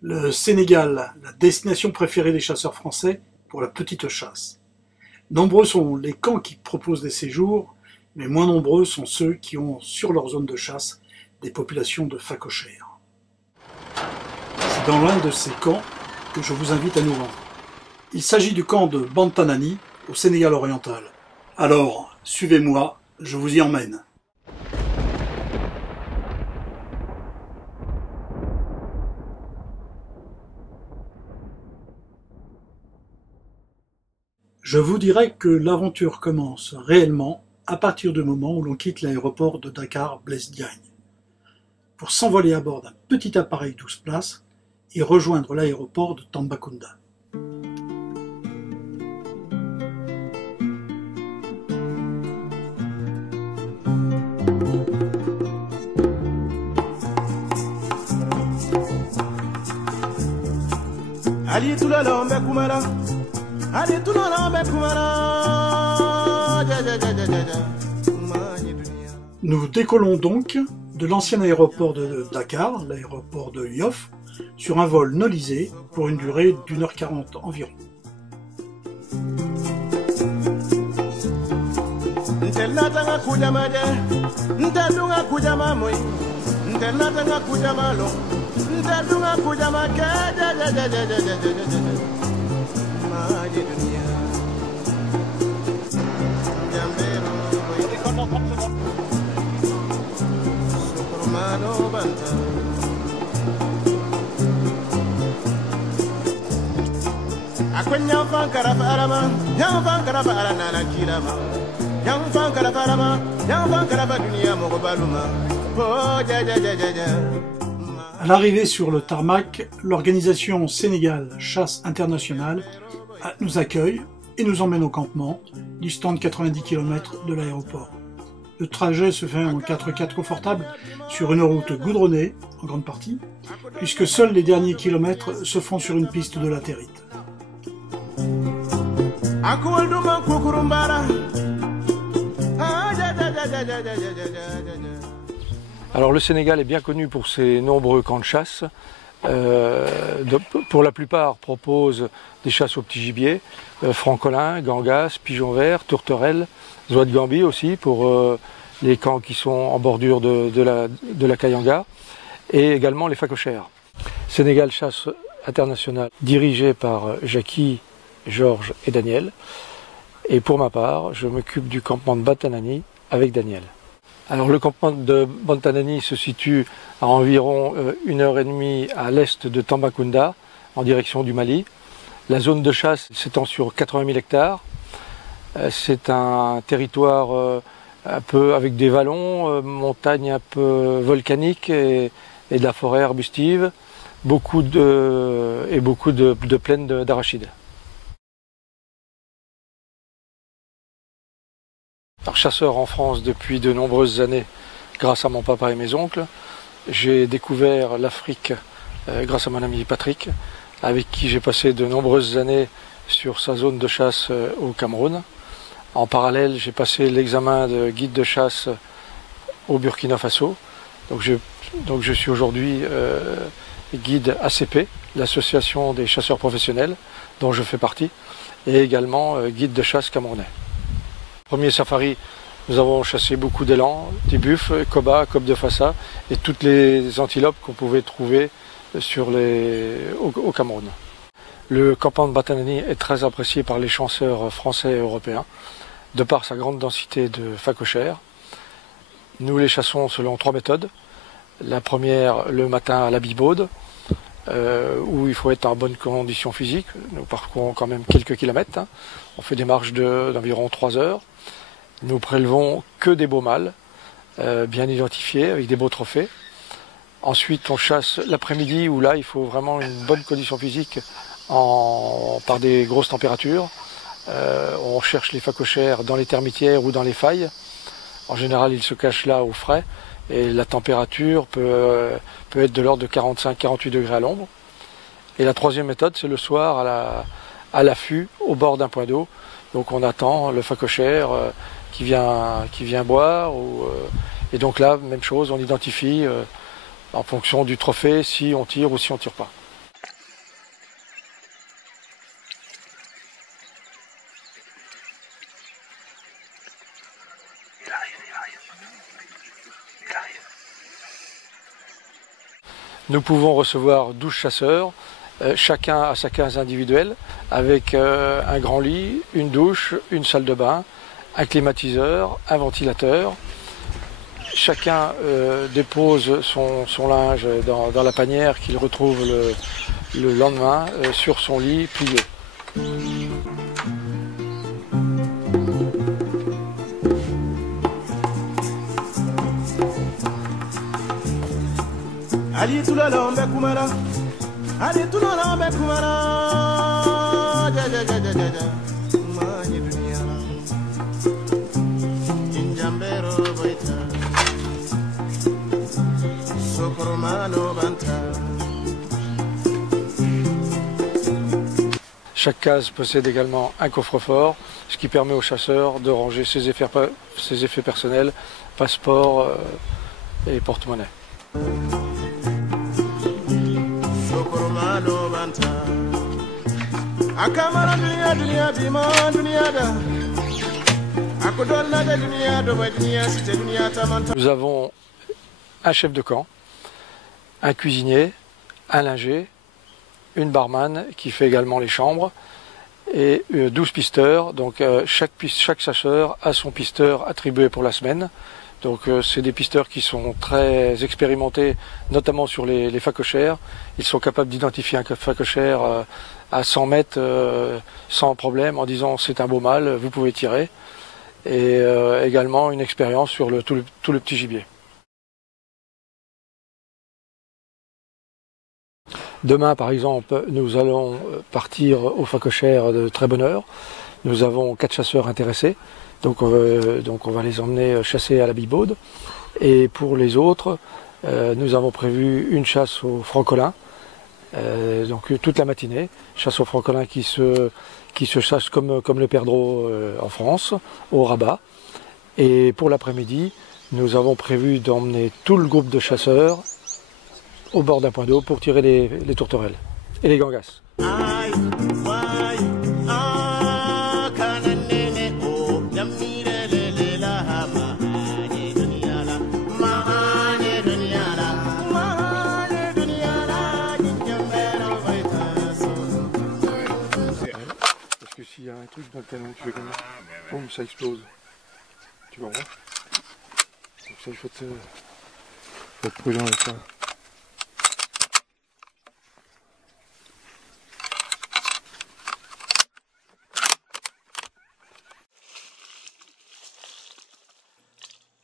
Le Sénégal, la destination préférée des chasseurs français pour la petite chasse. Nombreux sont les camps qui proposent des séjours, mais moins nombreux sont ceux qui ont sur leur zone de chasse des populations de phacochères. C'est dans l'un de ces camps que je vous invite à nous rendre. Il s'agit du camp de Bantanani, au Sénégal oriental. Alors, suivez-moi, je vous y emmène. Je vous dirais que l'aventure commence réellement à partir du moment où l'on quitte l'aéroport de Dakar Blaise Diagne, pour s'envoler à bord d'un petit appareil 12 places et rejoindre l'aéroport de Tambacounda. Nous décollons donc de l'ancien aéroport de Dakar, l'aéroport de Yoff, sur un vol nolisé pour une durée d'1h40 environ. À l'arrivée sur le tarmac, l'organisation Sénégal Chasse Internationale nous accueille et nous emmène au campement, distant de 90 km de l'aéroport. Le trajet se fait en 4x4 confortable sur une route goudronnée, en grande partie, puisque seuls les derniers kilomètres se font sur une piste de latérite. Alors le Sénégal est bien connu pour ses nombreux camps de chasse. Pour la plupart proposent des chasses au petit gibier, francolin, gangas, pigeons verts, tourterelles, oies de Gambie aussi pour les camps qui sont en bordure de la Kayanga, et également les phacochères. Sénégal Chasse Internationale, dirigé par Jackie, Georges et Daniel. Et pour ma part, je m'occupe du campement de Bantanani avec Daniel. Alors le campement de Bantanani se situe à environ 1h30 à l'est de Tambacounda, en direction du Mali. La zone de chasse s'étend sur 80 000 hectares. C'est un territoire un peu avec des vallons, montagnes un peu volcaniques et de la forêt arbustive, beaucoup de plaines d'arachides. Chasseur en France depuis de nombreuses années grâce à mon papa et mes oncles. J'ai découvert l'Afrique grâce à mon ami Patrick, avec qui j'ai passé de nombreuses années sur sa zone de chasse au Cameroun. En parallèle, j'ai passé l'examen de guide de chasse au Burkina Faso. Donc je suis aujourd'hui guide ACP, l'association des chasseurs professionnels, dont je fais partie, et également guide de chasse camerounais. Premier safari, nous avons chassé beaucoup d'élans, des buffles, cobas, coqs de Fassa et toutes les antilopes qu'on pouvait trouver au Cameroun. Le campement de Bantanani est très apprécié par les chasseurs français et européens, de par sa grande densité de phacochères. Nous les chassons selon 3 méthodes. La première, le matin à la bibaude, où il faut être en bonne condition physique. Nous parcourons quand même quelques kilomètres. On fait des marches d'environ 3 heures. Nous prélevons que des beaux mâles, bien identifiés, avec des beaux trophées. Ensuite, on chasse l'après-midi, où là, il faut vraiment une bonne condition physique par des grosses températures. On cherche les phacochères dans les termitières ou dans les failles. En général, ils se cachent là au frais. Et la température peut être de l'ordre de 45-48 degrés à l'ombre. Et la troisième méthode, c'est le soir à l'affût, au bord d'un point d'eau. Donc on attend le phacochère qui vient boire. Et donc là, même chose, on identifie en fonction du trophée si on tire ou si on ne tire pas. Nous pouvons recevoir 12 chasseurs, chacun à sa case individuelle, avec un grand lit, une douche, une salle de bain, un climatiseur, un ventilateur. Chacun dépose son linge dans la panière qu'il retrouve le lendemain sur son lit plié. Ali tulala ombe kumara, Ali tulala ombe kumara, ja ja ja ja ja ja, mani dunia, jinjambero boita, sokoromano banta. Chaque case possède également un coffre-fort, ce qui permet aux chasseurs de ranger ses effets personnels, passeport et porte-monnaie. Nous avons un chef de camp, un cuisinier, un linger, une barman qui fait également les chambres et 12 pisteurs. Donc chaque chasseur a son pisteur attribué pour la semaine. Donc c'est des pisteurs qui sont très expérimentés, notamment sur les phacochères. Ils sont capables d'identifier un phacochère à 100 mètres sans problème en disant c'est un beau mâle, vous pouvez tirer. Et également une expérience sur tout le petit gibier. Demain par exemple, nous allons partir au phacochère de très bonne heure. Nous avons 4 chasseurs intéressés. Donc on va les emmener chasser à la Bibaude. Et pour les autres, nous avons prévu une chasse au francolin, donc toute la matinée, chasse au francolin qui se chasse comme le perdreau en France, au rabat. Et pour l'après-midi, nous avons prévu d'emmener tout le groupe de chasseurs au bord d'un point d'eau pour tirer les tourterelles et les gangasses. S'il y a un truc dans le canon, tu fais comme ça, boum, ça explose. Tu comprends? Donc ça, il faut être prudent avec ça.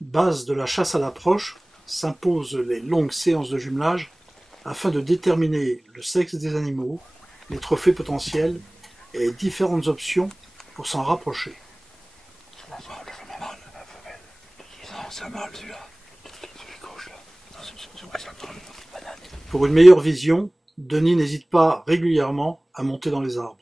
Base de la chasse à l'approche, s'imposent les longues séances de jumelage afin de déterminer le sexe des animaux, les trophées potentiels et différentes options pour s'en rapprocher. Pour une meilleure vision, Denis n'hésite pas régulièrement à monter dans les arbres.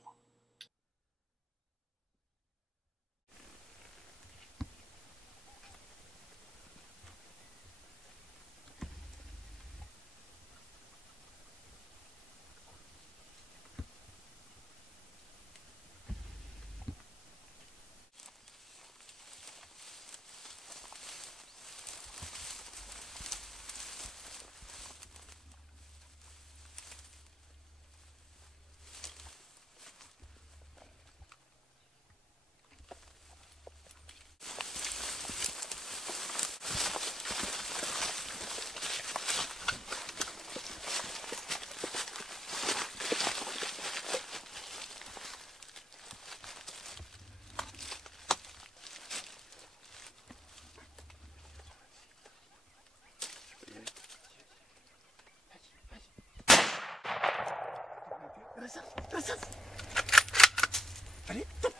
Allez, top.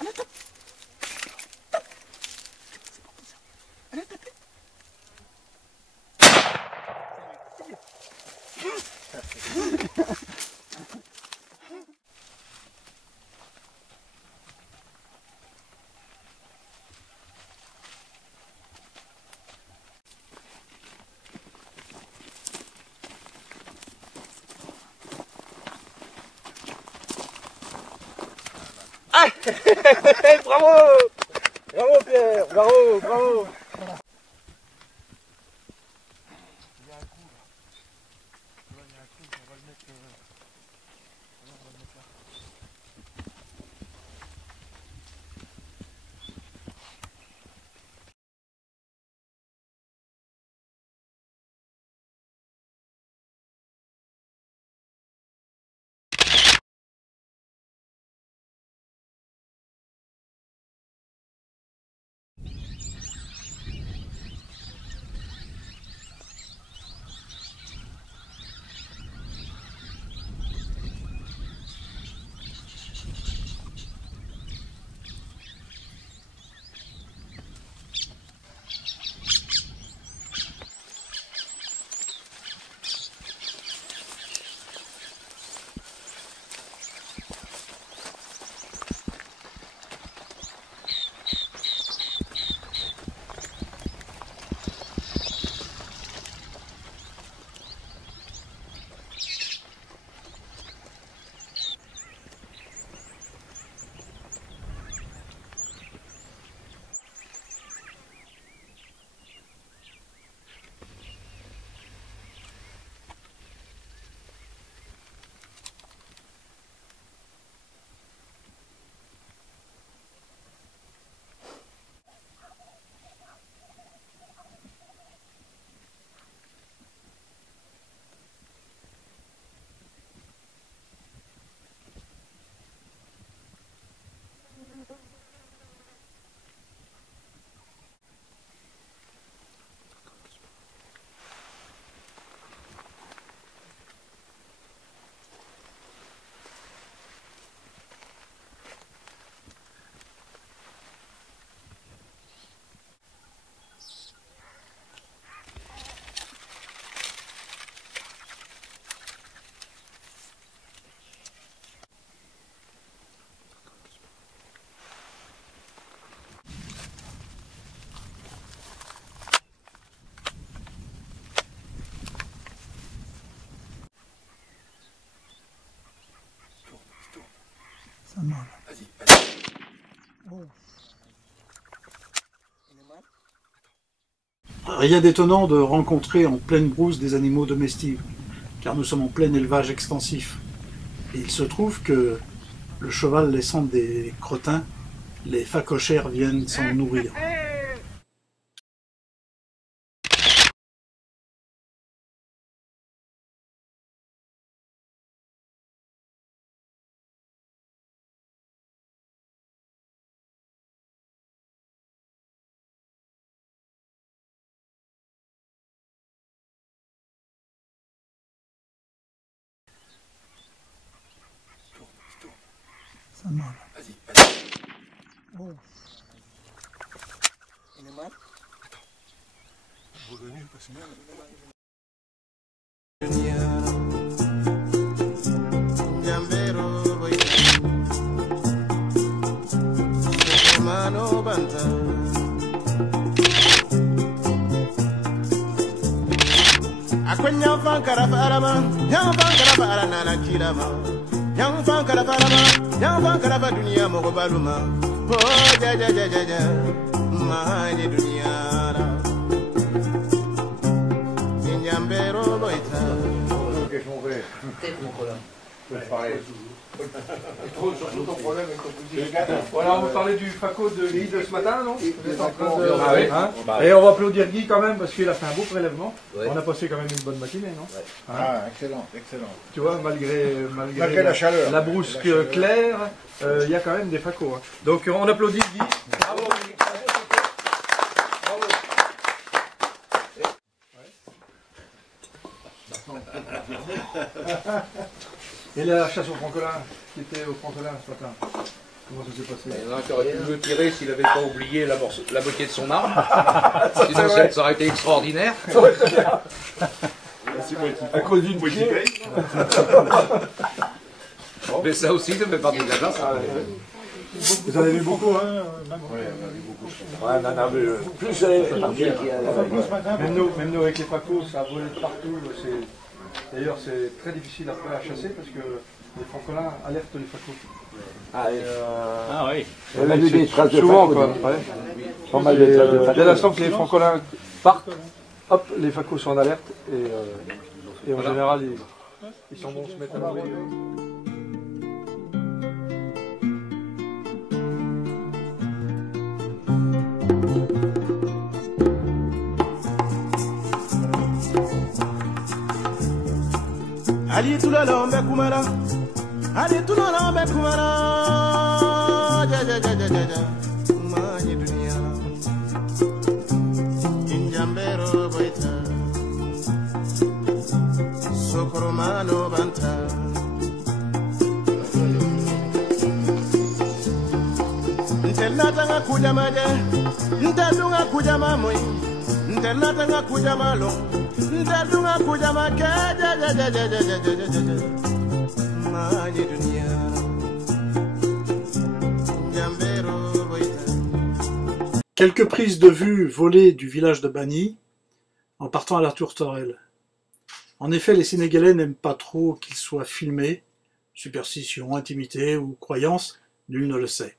Allez, top. Top. C'est bon comme ça. Allez, tapez. Ah bravo! Bravo Pierre! Bravo! Bravo! Ça mal. Vas-y, vas-y. Oh. Rien d'étonnant de rencontrer en pleine brousse des animaux domestiques, car nous sommes en plein élevage extensif. Et il se trouve que le cheval laissant des crottins, les phacochères viennent s'en nourrir. Ça mal. Vas-y, vas-y. Oh. Il est mal? Attends. Revenu parce que... Akwenya fankara farama, yang fankara fara nana kirama, yang fankara farama, yang fankara fa dunia mogo baluma, oh ja ja ja ja ja, mahani dunia ra, inyambero boita. Qu'est-ce qu'on fait? C'est pareil. Voilà, on va parler du Faco de Guy de ce matin, non? Vous êtes en train de... Ah oui. Hein? Et on va applaudir Guy quand même, parce qu'il a fait un beau prélèvement. Ouais. On a passé quand même une bonne matinée, non? Ouais. Hein? Ah, excellent, excellent. Tu vois, malgré la chaleur. la brousse claire, il y a quand même des facos. Hein. Donc on applaudit Guy. Bravo Guy. Bravo. Et la chasse au francolin, qui était au francolin ce matin, comment ça s'est passé? Il y en a un qui aurait pu le tirer s'il n'avait pas oublié la moitié de son arme. Sinon ça aurait été extraordinaire. À cause d'une bougie. Mais ça aussi ne fait partie de la classe. Vous en avez vu beaucoup, hein? Oui, on a vu beaucoup. Ouais, on en a vu plus Même nous avec les facos, ça a volé de partout. D'ailleurs, c'est très difficile après à chasser parce que les francolins alertent les facos. Ah oui. On a vu des traces de souvent, quoi. Ouais. Dès l'instant que les francolins partent, hop, les facos sont en alerte et en général, Ils sont bons se mettre à l'abri. Ali tulala ombe kumara, Ali tulala ombe kumara, ja ja ja ja ja ja, mani dunia, injambero boita, sokoromano banta. Ntelata nga kujama je, ntelunga kujama moi, ntelata nga kujama lo. Ndadunga kujama kaja ja ja ja ja ja ja ja ja mani dunia njambero boita. Quelques prises de vue volées du village de Bani en partant à la tourterelle. En effet, les Sénégalais n'aiment pas trop qu'ils soient filmés. Superstition, intimité ou croyance, nul ne le sait.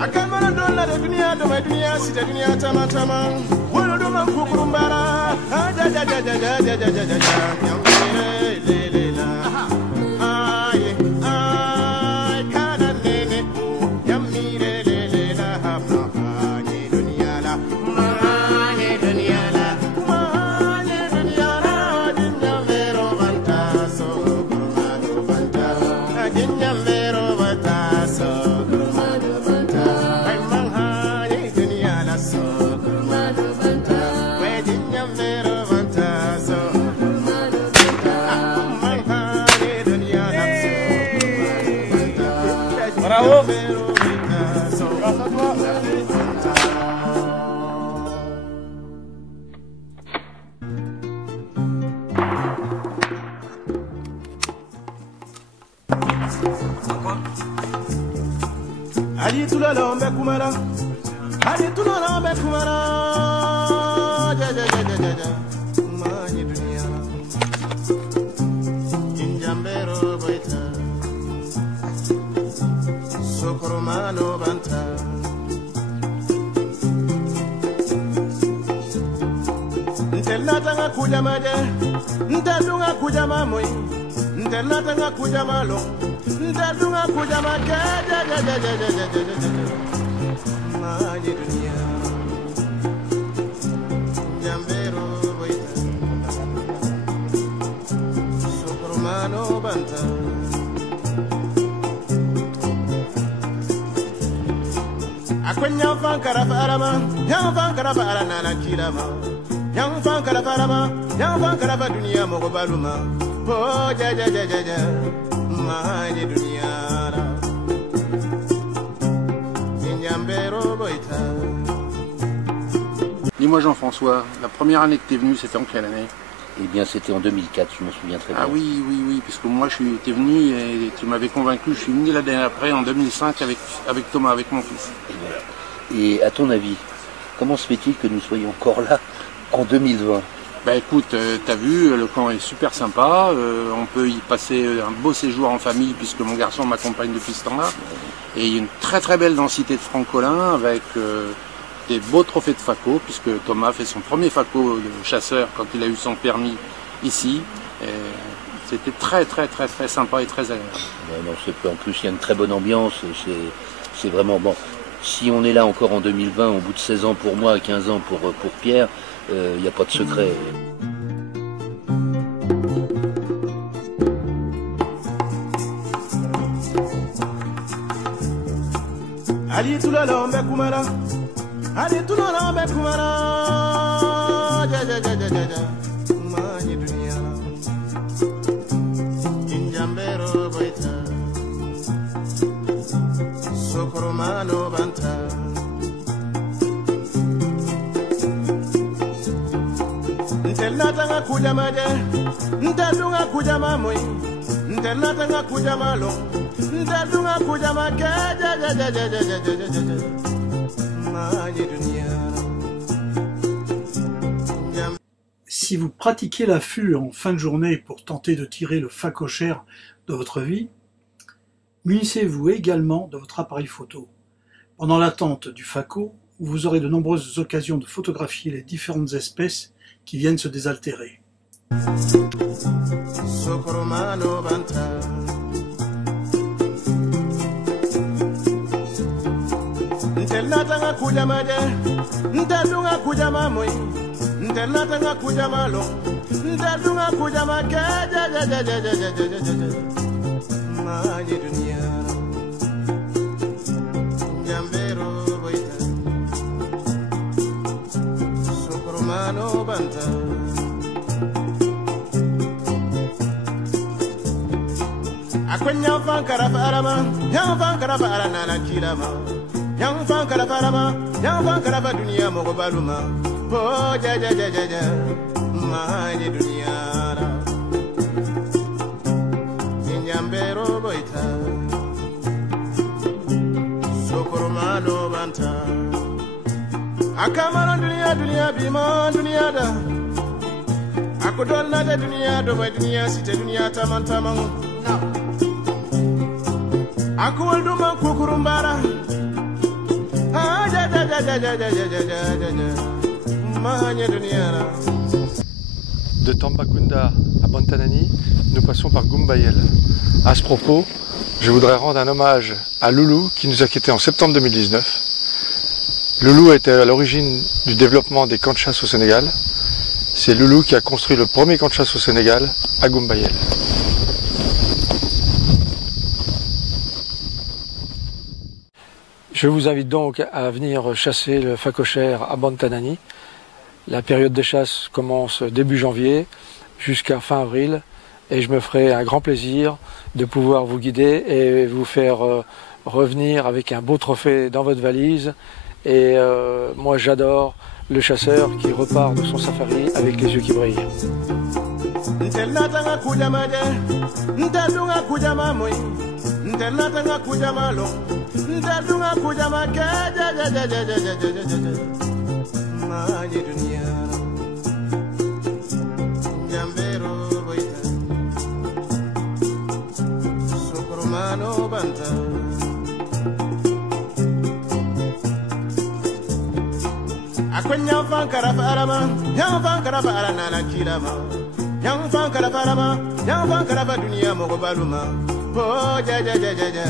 Akamana dola de dunia do my dunia si de dunia tama tama wono do man kukurumbara ja ja ja ja ja ja ja ja ja le le la ay ay kana nene o yamire le le la ha ha ni dunia la ma ni dunia la ma ni dunia la dinna vero vantaso kurmano vanta dinna vero vantaso Bravo. Ali tulala ombe kumara, Ali tulala ombe kumara, ja ja ja ja ja ja, mani dunia, injambero boita, sokoromano banta. Ntelata nga kujama je, ntelunga kujama moi, ntelata nga kujama lo. Ndadunga kujama kaja ja ja ja ja ja ja ja mani dunia njambero boita sokoromano banta. Akwenya fankara farama yang fankara farana na kilama yang fankara farama yang fankara fa dunia mogo baluma oh ja ja ja ja ja mani dunia njambero boita. Dis-moi Jean-François, la première année que tu es venu, c'était en quelle année? Eh bien, c'était en 2004, je m'en souviens très bien. Ah oui, oui, oui, puisque moi t'es venu et tu m'avais convaincu, je suis venu l'année après, en 2005, avec Thomas, avec mon fils. Et à ton avis, comment se fait-il que nous soyons encore là en 2020? Bah écoute, t'as vu, le camp est super sympa, on peut y passer un beau séjour en famille puisque mon garçon m'accompagne depuis ce temps-là. Et il y a une très très belle densité de francolins avec des beaux trophées de faco, puisque Thomas fait son premier faco de chasseur quand il a eu son permis ici. C'était très très très très sympa et très agréable. Non, en plus il y a une très bonne ambiance, c'est vraiment bon. Si on est là encore en 2020, au bout de 16 ans pour moi, 15 ans pour Pierre, il n'y a pas de secret. Ali tulalombe kumara, Ali tulalombe kumara, ja ja ja ja ja ja, mani dunia, injambero boita, sokoromano banta. Ntelnatanga kujama de, ntelunga kujama moi, ntelnatanga kujama lo, ntelunga kujama ke, ja ja ja ja ja ja ja ja ja, mani dunia. Si vous pratiquez l'affût en fin de journée pour tenter de tirer le phacochère de votre vie, munissez-vous également de votre appareil photo. Pendant l'attente du phaco, vous aurez de nombreuses occasions de photographier les différentes espèces qui viennent se désaltérer. Sokoromano banta. Ntelnatanga kujama de, ntelunga kujama moi, ntelnatanga kujama lo, ntelunga kujama ke, ja ja ja ja ja ja ja ja ja, mani dunia. Njambero boita, sokoromano banta. Akwenya fankara farama, yang fankara farana na kilama, yang fankara farama, yang fankara fa dunia mogo baluma, po ja ja ja ja ja, mani dunia ra. Nyambero boita, sokoromano banta. Akamara dunia dunia bima dunia da, akudol na de dunia do ba dunia site dunia taman taman. Akulduma kukurumbara, ah ja ja ja ja ja ja ja ja ja ja, mani dunia ra. De Tambacounda à Bantanani, nous passons par Gumbayel. À ce propos, je voudrais rendre un hommage à Loulou qui nous a quittés en septembre 2019. Loulou était à l'origine du développement des camps de chasse au Sénégal. C'est Loulou qui a construit le premier camp de chasse au Sénégal, à Gumbayel. Je vous invite donc à venir chasser le phacochère à Bantanani. La période des chasses commence début janvier jusqu'à fin avril et je me ferai un grand plaisir de pouvoir vous guider et vous faire revenir avec un beau trophée dans votre valise. Et moi j'adore le chasseur qui repart de son safari avec les yeux qui brillent. Akwenya fankara farama, yang fankara farana na kilama, yang fankara farama, yang fankara fa dunia mogo baluma, po ja ja ja ja ja.